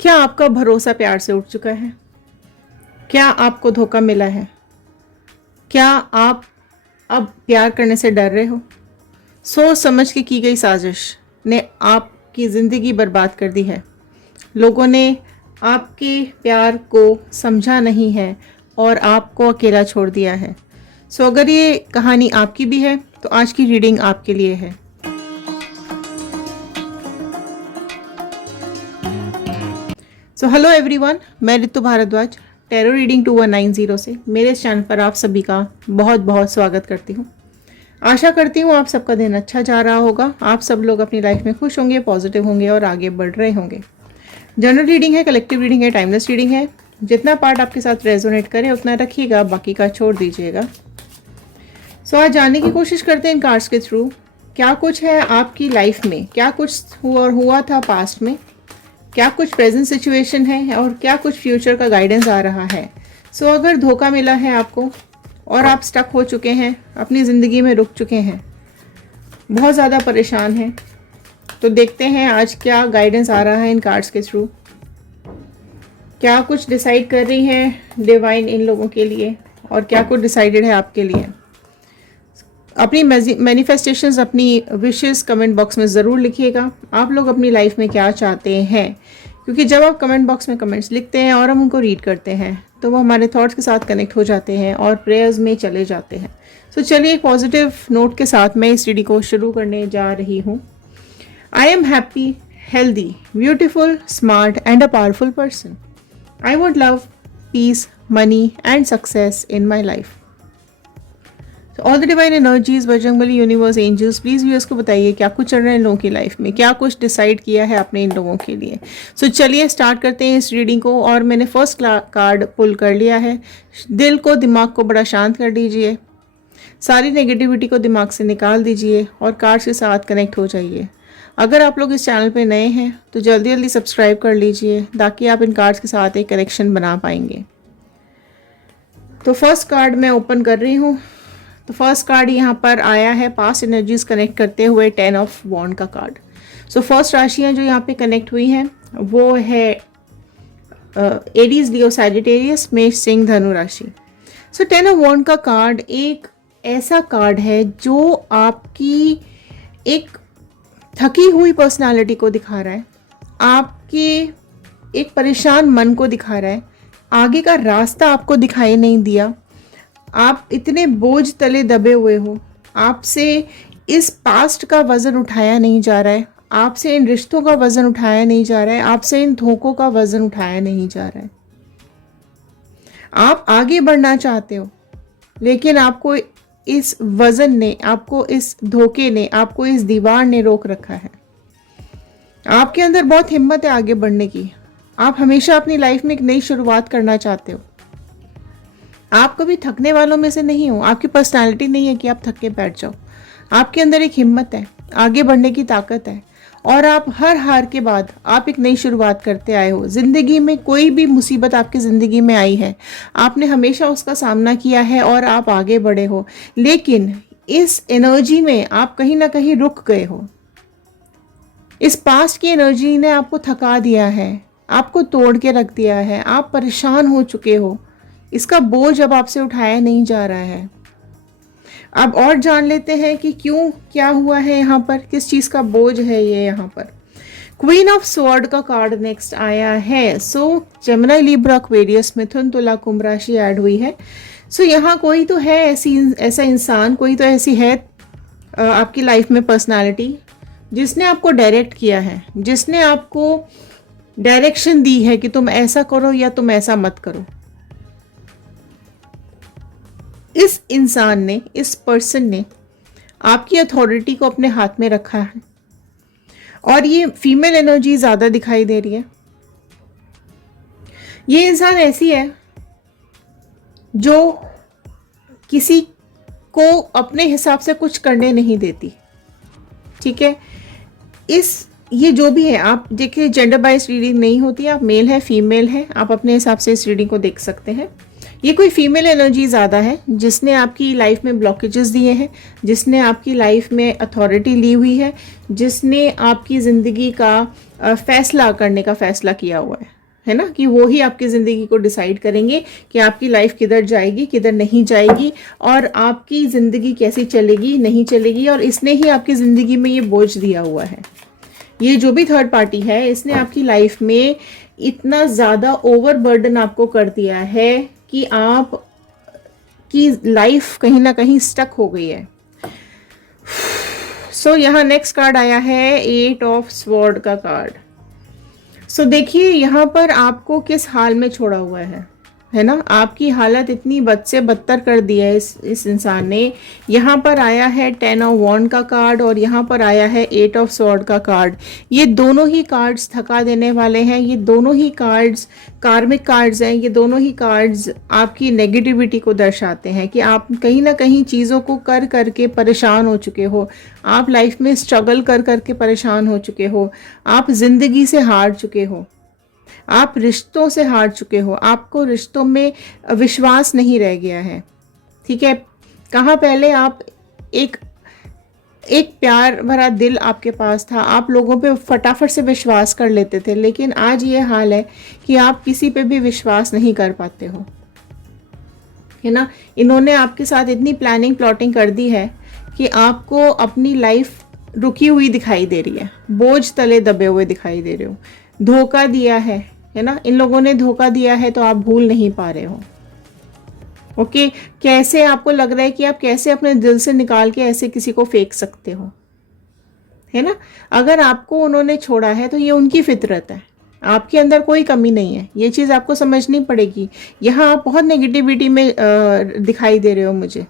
क्या आपका भरोसा प्यार से उठ चुका है? क्या आपको धोखा मिला है? क्या आप अब प्यार करने से डर रहे हो? सोच समझ के की गई साजिश ने आपकी ज़िंदगी बर्बाद कर दी है। लोगों ने आपके प्यार को समझा नहीं है और आपको अकेला छोड़ दिया है। अगर ये कहानी आपकी भी है तो आज की रीडिंग आपके लिए है। हेलो एवरीवन, मैं रितु भारद्वाज टैरो रीडिंग 2190 से मेरे इस चैनल पर आप सभी का बहुत बहुत स्वागत करती हूँ। आशा करती हूँ आप सबका दिन अच्छा जा रहा होगा, आप सब लोग अपनी लाइफ में खुश होंगे, पॉजिटिव होंगे और आगे बढ़ रहे होंगे। जनरल रीडिंग है, कलेक्टिव रीडिंग है, टाइमलेस रीडिंग है। जितना पार्ट आपके साथ रेजोनेट करे उतना रखिएगा, बाकी का छोड़ दीजिएगा। आज जानने की कोशिश करते हैं इन कार्ड्स के थ्रू क्या कुछ है आपकी लाइफ में, क्या कुछ हुआ था पास्ट में, क्या कुछ प्रेजेंट सिचुएशन है और क्या कुछ फ्यूचर का गाइडेंस आ रहा है। अगर धोखा मिला है आपको और आप स्टक हो चुके हैं, अपनी ज़िंदगी में रुक चुके हैं, बहुत ज़्यादा परेशान हैं, तो देखते हैं आज क्या गाइडेंस आ रहा है इन कार्ड्स के थ्रू। क्या कुछ डिसाइड कर रही है डिवाइन इन लोगों के लिए और क्या कुछ डिसाइडेड है आपके लिए। अपनी मैनिफेस्टेशंस, अपनी विशेस कमेंट बॉक्स में ज़रूर लिखिएगा। आप लोग अपनी लाइफ में क्या चाहते हैं, क्योंकि जब आप कमेंट बॉक्स में कमेंट्स लिखते हैं और हम उनको रीड करते हैं तो वो हमारे थॉट्स के साथ कनेक्ट हो जाते हैं और प्रेयर्स में चले जाते हैं। चलिए एक पॉजिटिव नोट के साथ मैं इस रीडिंग को शुरू करने जा रही हूँ। I am happy, healthy, beautiful, smart and a powerful person. I want love, peace, money and success in my life. All the divine energies, Bajrangbali, universe, angels, please viewers को बताइए क्या कुछ चल रहा है इन लोगों की लाइफ में, क्या कुछ डिसाइड किया है आपने इन लोगों के लिए। चलिए स्टार्ट करते हैं इस रीडिंग को। और मैंने फर्स्ट कार्ड पुल कर लिया है। दिल को, दिमाग को बड़ा शांत कर दीजिए, सारी नेगेटिविटी को दिमाग से निकाल दीजिए और कार्ड्स के साथ कनेक्ट हो जाइए। अगर आप लोग इस चैनल पर नए हैं तो जल्दी जल्दी सब्सक्राइब कर लीजिए ताकि आप इन कार्ड्स के साथ एक कनेक्शन बना पाएंगे। तो फर्स्ट कार्ड मैं ओपन कर रही हूँ। तो फर्स्ट कार्ड यहाँ पर आया है पास्ट एनर्जीज कनेक्ट करते हुए 10 ऑफ वॉन्ड का कार्ड। फर्स्ट राशियाँ जो यहाँ पे कनेक्ट हुई हैं वो है एरीज, लियो, सैजिटेरियस, मेष, सिंह, धनु राशि। 10 ऑफ वॉन्ड का कार्ड एक ऐसा कार्ड है जो आपकी एक थकी हुई पर्सनालिटी को दिखा रहा है, आपके एक परेशान मन को दिखा रहा है। आगे का रास्ता आपको दिखाई नहीं दिया, आप इतने बोझ तले दबे हुए हो, आपसे इस पास्ट का वज़न उठाया नहीं जा रहा है, आपसे इन रिश्तों का वज़न उठाया नहीं जा रहा है, आपसे इन धोखों का वज़न उठाया नहीं जा रहा है। आप आगे बढ़ना चाहते हो लेकिन आपको इस वज़न ने, आपको इस धोखे ने, आपको इस दीवार ने रोक रखा है। आपके अंदर बहुत हिम्मत है आगे बढ़ने की, आप हमेशा अपनी लाइफ में एक नई शुरुआत करना चाहते हो। आप कभी थकने वालों में से नहीं हो, आपकी पर्सनालिटी नहीं है कि आप थक के बैठ जाओ। आपके अंदर एक हिम्मत है, आगे बढ़ने की ताकत है और आप हर हार के बाद आप एक नई शुरुआत करते आए हो। ज़िंदगी में कोई भी मुसीबत आपकी ज़िंदगी में आई है, आपने हमेशा उसका सामना किया है और आप आगे बढ़े हो, लेकिन इस एनर्जी में आप कहीं ना कहीं रुक गए हो। इस पास्ट की एनर्जी ने आपको थका दिया है, आपको तोड़ के रख दिया है, आप परेशान हो चुके हो, इसका बोझ अब आपसे उठाया नहीं जा रहा है। अब और जान लेते हैं कि क्यों, क्या हुआ है यहाँ पर, किस चीज़ का बोझ है ये यहाँ पर। क्वीन ऑफ स्वॉर्ड का कार्ड नेक्स्ट आया है। जेमिनी, लिब्रा, एक्वेरियस, मिथुन, तुला, कुंभ राशि ऐड हुई है। यहाँ कोई तो है ऐसा इंसान, कोई तो ऐसी है आपकी लाइफ में पर्सनालिटी जिसने आपको डायरेक्ट किया है, जिसने आपको डायरेक्शन दी है कि तुम ऐसा करो या तुम ऐसा मत करो। इस इंसान ने, इस पर्सन ने आपकी अथॉरिटी को अपने हाथ में रखा है और ये फीमेल एनर्जी ज़्यादा दिखाई दे रही है। ये इंसान ऐसी है जो किसी को अपने हिसाब से कुछ करने नहीं देती, ठीक है। ये जो भी है, आप देखिए जेंडर बाइज रीडिंग नहीं होती, आप मेल है, फीमेल है, आप अपने हिसाब से इस रीडिंग को देख सकते हैं। ये कोई फीमेल एनर्जी ज़्यादा है जिसने आपकी लाइफ में ब्लॉकेजेस दिए हैं, जिसने आपकी लाइफ में अथॉरिटी ली हुई है, जिसने आपकी ज़िंदगी का फैसला करने का फैसला किया हुआ है ना, कि वो ही आपकी ज़िंदगी को डिसाइड करेंगे कि आपकी लाइफ किधर जाएगी, किधर नहीं जाएगी, और आपकी ज़िंदगी कैसी चलेगी, नहीं चलेगी। और इसने ही आपकी ज़िंदगी में ये बोझ दिया हुआ है। ये जो भी थर्ड पार्टी है, इसने आपकी लाइफ में इतना ज़्यादा ओवर बर्डन आपको कर दिया है कि आप की लाइफ कहीं ना कहीं स्टक हो गई है। सो यहाँ नेक्स्ट कार्ड आया है 8 ऑफ स्वॉर्ड का कार्ड। सो देखिए यहाँ पर आपको किस हाल में छोड़ा हुआ है ना, आपकी हालत इतनी बद से बदतर कर दी है इस इंसान ने। यहाँ पर आया है 10 ऑफ वॉन्ड का कार्ड और यहाँ पर आया है 8 ऑफ स्वॉर्ड का कार्ड। ये दोनों ही कार्ड्स थका देने वाले हैं, ये दोनों ही कार्ड्स कार्मिक कार्ड्स हैं, ये दोनों ही कार्ड्स आपकी नेगेटिविटी को दर्शाते हैं कि आप कहीं ना कहीं चीज़ों को कर करके परेशान हो चुके हो, आप लाइफ में स्ट्रगल कर करके परेशान हो चुके हो, आप ज़िंदगी से हार चुके हो, आप रिश्तों से हार चुके हो, आपको रिश्तों में विश्वास नहीं रह गया है। ठीक है, कहाँ पहले आप एक प्यार भरा दिल आपके पास था, आप लोगों पे फटाफट से विश्वास कर लेते थे, लेकिन आज ये हाल है कि आप किसी पे भी विश्वास नहीं कर पाते हो, है ना। इन्होंने आपके साथ इतनी प्लानिंग प्लॉटिंग कर दी है कि आपको अपनी लाइफ रुकी हुई दिखाई दे रही है, बोझ तले दबे हुए दिखाई दे रहे हो, धोखा दिया है ना। इन लोगों ने धोखा दिया है तो आप भूल नहीं पा रहे हो। ओके, कैसे आपको लग रहा है कि आप कैसे अपने दिल से निकाल के ऐसे किसी को फेंक सकते हो, है ना। अगर आपको उन्होंने छोड़ा है तो ये उनकी फितरत है, आपके अंदर कोई कमी नहीं है, ये चीज़ आपको समझनी पड़ेगी। यहाँ आप बहुत नेगेटिविटी में दिखाई दे रहे हो मुझे,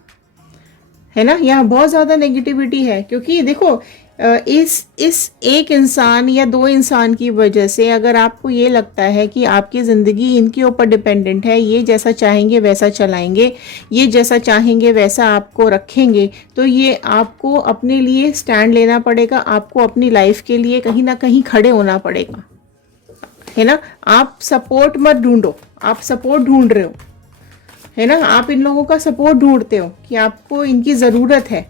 है ना। यहाँ बहुत ज़्यादा नेगेटिविटी है, क्योंकि देखो इस एक इंसान या दो इंसान की वजह से अगर आपको ये लगता है कि आपकी ज़िंदगी इनके ऊपर डिपेंडेंट है, ये जैसा चाहेंगे वैसा चलाएंगे, ये जैसा चाहेंगे वैसा आपको रखेंगे, तो ये आपको अपने लिए स्टैंड लेना पड़ेगा, आपको अपनी लाइफ के लिए कहीं ना कहीं खड़े होना पड़ेगा, है ना। आप सपोर्ट मत ढूंढो, आप सपोर्ट ढूंढ रहे हो, है ना। आप इन लोगों का सपोर्ट ढूंढते हो कि आपको इनकी ज़रूरत है,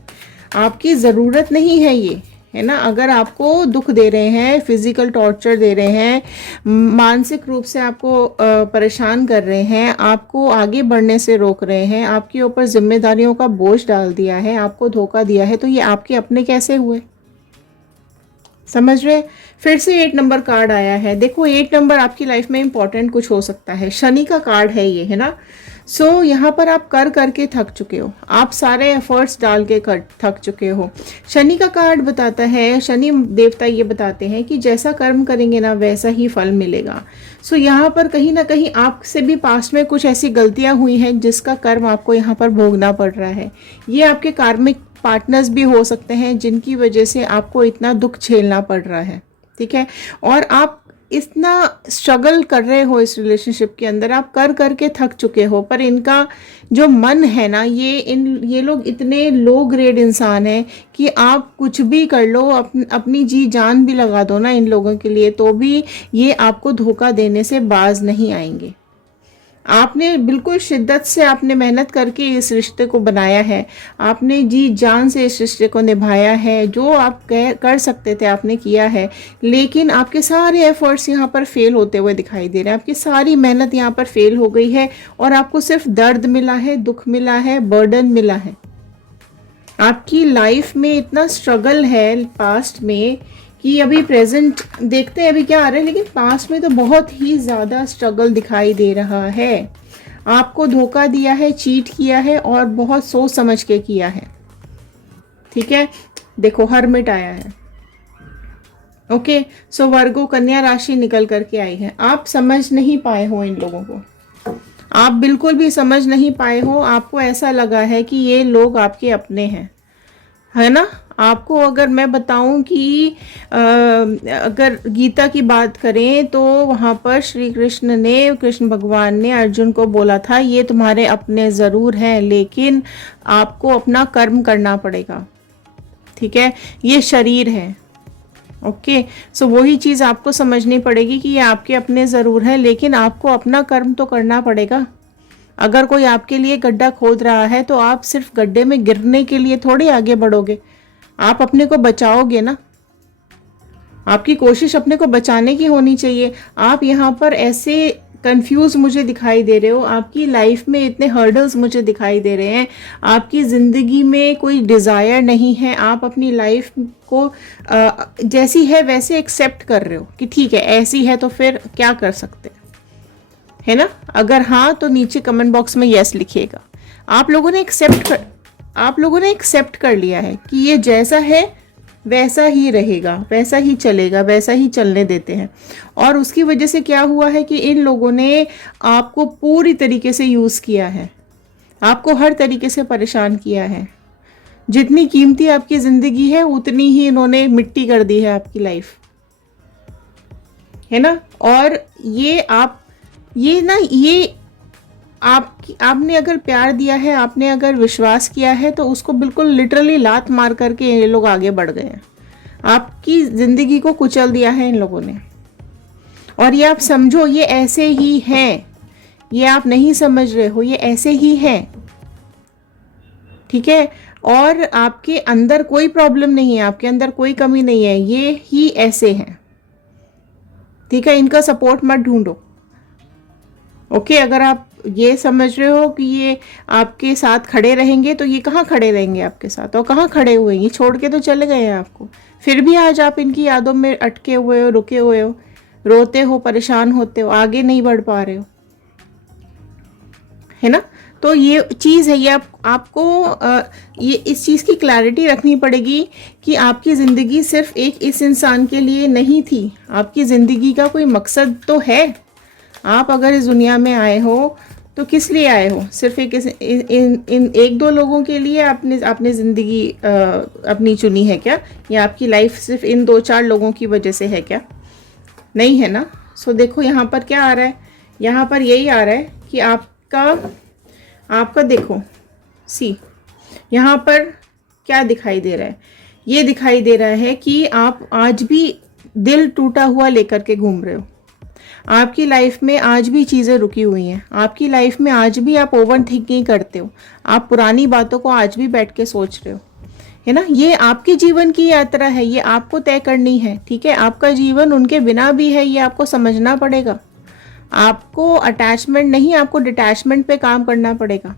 आपकी ज़रूरत नहीं है ये, है ना। अगर आपको दुख दे रहे हैं, फिजिकल टॉर्चर दे रहे हैं, मानसिक रूप से आपको परेशान कर रहे हैं, आपको आगे बढ़ने से रोक रहे हैं, आपके ऊपर जिम्मेदारियों का बोझ डाल दिया है, आपको धोखा दिया है, तो ये आपके अपने कैसे हुए, समझ रहे। फिर से 8 नंबर कार्ड आया है। देखो 8 नंबर आपकी लाइफ में इंपॉर्टेंट कुछ हो सकता है, शनि का कार्ड है ये, है ना। सो यहाँ पर आप कर करके थक चुके हो, आप सारे एफर्ट्स डाल के थक चुके हो। शनि का कार्ड बताता है, शनि देवता ये बताते हैं कि जैसा कर्म करेंगे ना वैसा ही फल मिलेगा। सो यहाँ पर कहीं ना कहीं आपसे भी पास्ट में कुछ ऐसी गलतियाँ हुई हैं जिसका कर्म आपको यहाँ पर भोगना पड़ रहा है। ये आपके कार्मिक पार्टनर्स भी हो सकते हैं जिनकी वजह से आपको इतना दुख झेलना पड़ रहा है, ठीक है। और आप इतना स्ट्रगल कर रहे हो इस रिलेशनशिप के अंदर, आप कर करके थक चुके हो, पर इनका जो मन है ना, ये लोग इतने लो ग्रेड इंसान हैं कि आप कुछ भी कर लो, अपनी जी जान भी लगा दो ना इन लोगों के लिए, तो भी ये आपको धोखा देने से बाज नहीं आएंगे। आपने बिल्कुल शिद्दत से आपने मेहनत करके इस रिश्ते को बनाया है, आपने जी जान से इस रिश्ते को निभाया है, जो आप कर सकते थे आपने किया है, लेकिन आपके सारे एफर्ट्स यहाँ पर फेल होते हुए दिखाई दे रहे हैं, आपकी सारी मेहनत यहाँ पर फेल हो गई है और आपको सिर्फ दर्द मिला है, दुख मिला है, बर्डन मिला है। आपकी लाइफ में इतना स्ट्रगल है पास्ट में कि अभी प्रेजेंट देखते हैं अभी क्या आ रहा है, लेकिन पास्ट में तो बहुत ही ज़्यादा स्ट्रगल दिखाई दे रहा है। आपको धोखा दिया है, चीट किया है और बहुत सोच समझ के किया है, ठीक है। देखो हर्मिट आया है, ओके। सो वर्गो कन्या राशि निकल करके आई है। आप समझ नहीं पाए हो इन लोगों को, आप बिल्कुल भी समझ नहीं पाए हो। आपको ऐसा लगा है कि ये लोग आपके अपने हैं, है ना। आपको अगर मैं बताऊं कि अगर गीता की बात करें तो वहाँ पर श्री कृष्ण भगवान ने अर्जुन को बोला था, ये तुम्हारे अपने ज़रूर हैं लेकिन आपको अपना कर्म करना पड़ेगा, ठीक है। ये शरीर है, ओके। सो वही चीज़ आपको समझनी पड़ेगी कि ये आपके अपने ज़रूर है लेकिन आपको अपना कर्म तो करना पड़ेगा। अगर कोई आपके लिए गड्ढा खोद रहा है तो आप सिर्फ गड्ढे में गिरने के लिए थोड़ी आगे बढ़ोगे, आप अपने को बचाओगे ना, आपकी कोशिश अपने को बचाने की होनी चाहिए। आप यहाँ पर ऐसे कंफ्यूज मुझे दिखाई दे रहे हो, आपकी लाइफ में इतने हर्डल्स मुझे दिखाई दे रहे हैं, आपकी ज़िंदगी में कोई डिज़ायर नहीं है, आप अपनी लाइफ को जैसी है वैसे एक्सेप्ट कर रहे हो कि ठीक है ऐसी है, तो फिर क्या कर सकते हैं, है ना। अगर हाँ तो नीचे कमेंट बॉक्स में यस लिखिएगा। आप लोगों ने एक्सेप्ट कर लिया है कि ये जैसा है वैसा ही रहेगा, वैसा ही चलेगा, वैसा ही चलने देते हैं। और उसकी वजह से क्या हुआ है कि इन लोगों ने आपको पूरी तरीके से यूज़ किया है, आपको हर तरीके से परेशान किया है। जितनी कीमती आपकी ज़िंदगी है उतनी ही इन्होंने मिट्टी कर दी है आपकी लाइफ, है ना। और ये आपने अगर प्यार दिया है, आपने अगर विश्वास किया है, तो उसको बिल्कुल लिटरली लात मार करके ये लोग आगे बढ़ गए हैं। आपकी ज़िंदगी को कुचल दिया है इन लोगों ने। और ये आप समझो, ये ऐसे ही हैं, ये आप नहीं समझ रहे हो, ये ऐसे ही हैं, ठीक है। और आपके अंदर कोई प्रॉब्लम नहीं है, आपके अंदर कोई कमी नहीं है, ये ही ऐसे हैं, ठीक है। इनका सपोर्ट मत ढूंढो, ओके। अगर आप ये समझ रहे हो कि ये आपके साथ खड़े रहेंगे, तो ये कहाँ खड़े रहेंगे आपके साथ, और कहाँ खड़े हुए हैं, ये छोड़ के तो चले गए हैं आपको। फिर भी आज आप इनकी यादों में अटके हुए हो, रुके हुए हो, रोते हो, परेशान होते हो, आगे नहीं बढ़ पा रहे हो, है ना। तो ये चीज़ है, ये आपको ये इस चीज़ की क्लैरिटी रखनी पड़ेगी कि आपकी ज़िंदगी सिर्फ एक इस इंसान के लिए नहीं थी, आपकी ज़िंदगी का कोई मकसद तो है। आप अगर इस दुनिया में आए हो तो किस लिए आए हो? सिर्फ इन एक दो लोगों के लिए आपने ज़िंदगी अपनी चुनी है क्या? या आपकी लाइफ सिर्फ इन दो चार लोगों की वजह से है क्या? नहीं है ना। सो देखो यहाँ पर क्या आ रहा है, यहाँ पर यही आ रहा है कि आपका देखो यहाँ पर क्या दिखाई दे रहा है। ये दिखाई दे रहा है कि आप आज भी दिल टूटा हुआ लेकर के घूम रहे हो। आपकी लाइफ में आज भी चीज़ें रुकी हुई हैं, आपकी लाइफ में आज भी आप ओवर थिंकिंग करते हो, आप पुरानी बातों को आज भी बैठ के सोच रहे हो, है ना। ये आपके जीवन की यात्रा है, ये आपको तय करनी है, ठीक है। आपका जीवन उनके बिना भी है, ये आपको समझना पड़ेगा। आपको अटैचमेंट नहीं, आपको डिटैचमेंट पे काम करना पड़ेगा,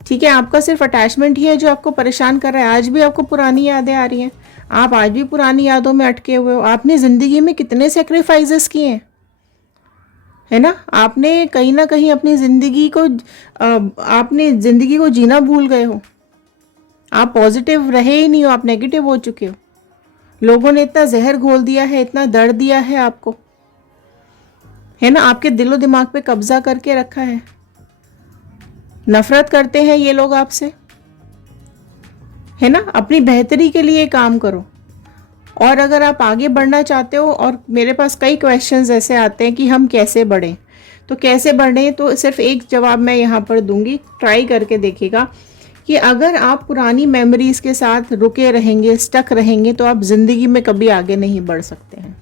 ठीक है। आपका सिर्फ अटैचमेंट ही है जो आपको परेशान कर रहा है। आज भी आपको पुरानी यादें आ रही हैं, आप आज भी पुरानी यादों में अटके हुए हो। आपने ज़िंदगी में कितने सेक्रीफाइसेस किए हैं, है ना। आपने कहीं ना कहीं अपनी ज़िंदगी को जीना भूल गए हो। आप पॉजिटिव रहे ही नहीं हो, आप नेगेटिव हो चुके हो। लोगों ने इतना जहर घोल दिया है, इतना दर्द दिया है आपको, है ना। आपके दिलो दिमाग पे कब्जा करके रखा है। नफरत करते हैं ये लोग आपसे, है ना। अपनी बेहतरी के लिए काम करो। और अगर आप आगे बढ़ना चाहते हो, और मेरे पास कई क्वेश्चंस ऐसे आते हैं कि हम कैसे बढ़ें, तो कैसे बढ़ें, तो सिर्फ एक जवाब मैं यहाँ पर दूंगी, ट्राई करके देखिएगा कि अगर आप पुरानी मेमोरीज के साथ रुके रहेंगे, स्टक रहेंगे, तो आप ज़िंदगी में कभी आगे नहीं बढ़ सकते हैं।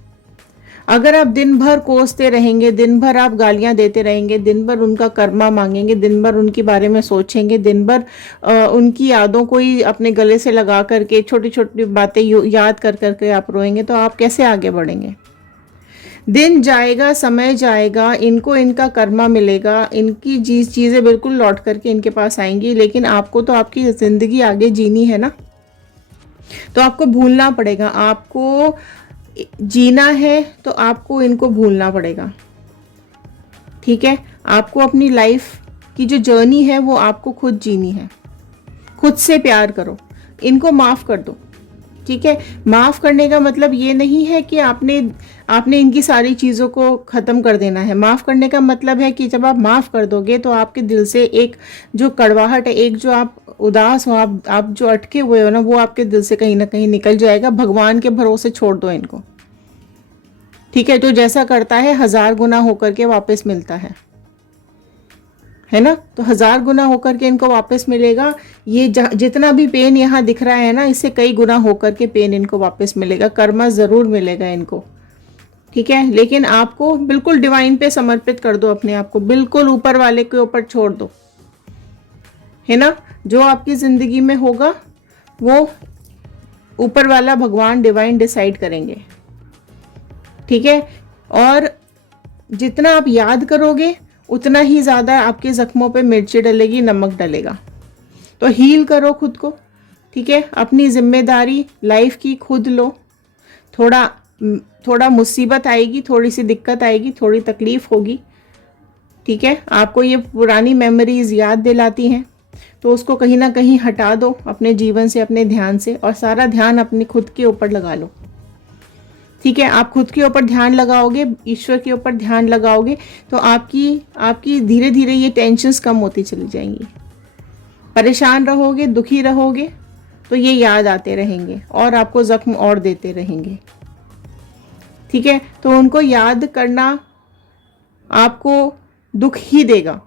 अगर आप दिन भर कोसते रहेंगे, दिन भर आप गालियां देते रहेंगे, दिन भर उनका कर्मा मांगेंगे, दिन भर उनके बारे में सोचेंगे, दिन भर उनकी यादों को ही अपने गले से लगा करके छोटी छोटी बातें याद कर करके आप रोएंगे, तो आप कैसे आगे बढ़ेंगे? दिन जाएगा, समय जाएगा, इनको इनका कर्मा मिलेगा, इनकी चीज़ें बिल्कुल लौट करके इनके पास आएंगी, लेकिन आपको तो आपकी ज़िंदगी आगे जीनी है ना। तो आपको भूलना पड़ेगा, आपको जीना है, तो आपको इनको भूलना पड़ेगा, ठीक है। आपको अपनी लाइफ की जो जर्नी है वो आपको खुद जीनी है। खुद से प्यार करो, इनको माफ़ कर दो, ठीक है। माफ़ करने का मतलब ये नहीं है कि आपने इनकी सारी चीज़ों को ख़त्म कर देना है। माफ़ करने का मतलब है कि जब आप माफ़ कर दोगे तो आपके दिल से एक जो कड़वाहट है, एक जो आप उदास हो, आप जो अटके हुए हो ना, वो आपके दिल से कहीं ना कहीं निकल जाएगा। भगवान के भरोसे छोड़ दो इनको, ठीक है। जो जैसा करता है 1000 गुना होकर के वापस मिलता है ना। तो 1000 गुना होकर के इनको वापस मिलेगा। ये जितना भी पेन यहाँ दिख रहा है ना, इससे कई गुना होकर के पेन इनको वापस मिलेगा। कर्मा ज़रूर मिलेगा इनको, ठीक है। लेकिन आपको बिल्कुल डिवाइन पे समर्पित कर दो अपने आप को, बिल्कुल ऊपर वाले के ऊपर छोड़ दो, है ना। जो आपकी ज़िंदगी में होगा वो ऊपर वाला भगवान डिवाइन डिसाइड करेंगे, ठीक है। और जितना आप याद करोगे उतना ही ज़्यादा आपके ज़ख्मों पे मिर्ची डलेगी, नमक डलेगा। तो हील करो खुद को, ठीक है। अपनी जिम्मेदारी लाइफ की खुद लो। थोड़ा मुसीबत आएगी, थोड़ी सी दिक्कत आएगी, थोड़ी तकलीफ होगी, ठीक है। आपको ये पुरानी मेमोरीज याद दिलाती हैं, तो उसको कहीं ना कहीं हटा दो अपने जीवन से, अपने ध्यान से, और सारा ध्यान अपने खुद के ऊपर लगा लो, ठीक है। आप खुद के ऊपर ध्यान लगाओगे, ईश्वर के ऊपर ध्यान लगाओगे, तो आपकी धीरे धीरे ये टेंशन्स कम होती चली जाएंगी। परेशान रहोगे, दुखी रहोगे, तो ये याद आते रहेंगे और आपको जख्म और देते रहेंगे, ठीक है। तो उनको याद करना आपको दुख ही देगा,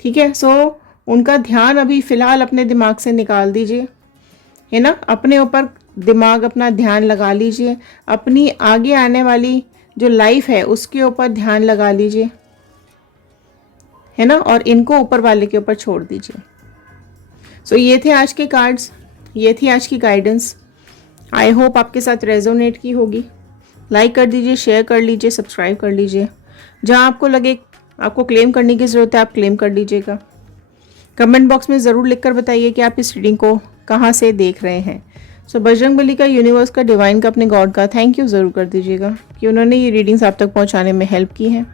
ठीक है। सो उनका ध्यान अभी फिलहाल अपने दिमाग से निकाल दीजिए, है ना। अपने ऊपर दिमाग, अपना ध्यान लगा लीजिए, अपनी आगे आने वाली जो लाइफ है उसके ऊपर ध्यान लगा लीजिए, है ना। और इनको ऊपर वाले के ऊपर छोड़ दीजिए। सो ये थे आज के कार्ड्स, ये थी आज की गाइडेंस। आई होप आपके साथ रेजोनेट की होगी। लाइक कर दीजिए, शेयर कर लीजिए, सब्सक्राइब कर लीजिए। जहाँ आपको लगे आपको क्लेम करने की ज़रूरत है, आप क्लेम कर लीजिएगा। कमेंट बॉक्स में ज़रूर लिखकर बताइए कि आप इस रीडिंग को कहाँ से देख रहे हैं। सो बजरंगबली का, यूनिवर्स का, डिवाइन का, अपने गॉड का थैंक यू ज़रूर कर दीजिएगा कि उन्होंने ये रीडिंग्स आप तक पहुँचाने में हेल्प की है।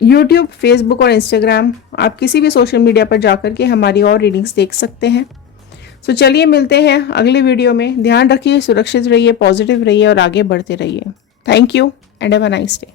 यूट्यूब, फेसबुक और इंस्टाग्राम, आप किसी भी सोशल मीडिया पर जाकर के हमारी और रीडिंग्स देख सकते हैं। सो चलिए मिलते हैं अगले वीडियो में। ध्यान रखिए, सुरक्षित रहिए, पॉजिटिव रहिए और आगे बढ़ते रहिए। Thank you and have a nice day.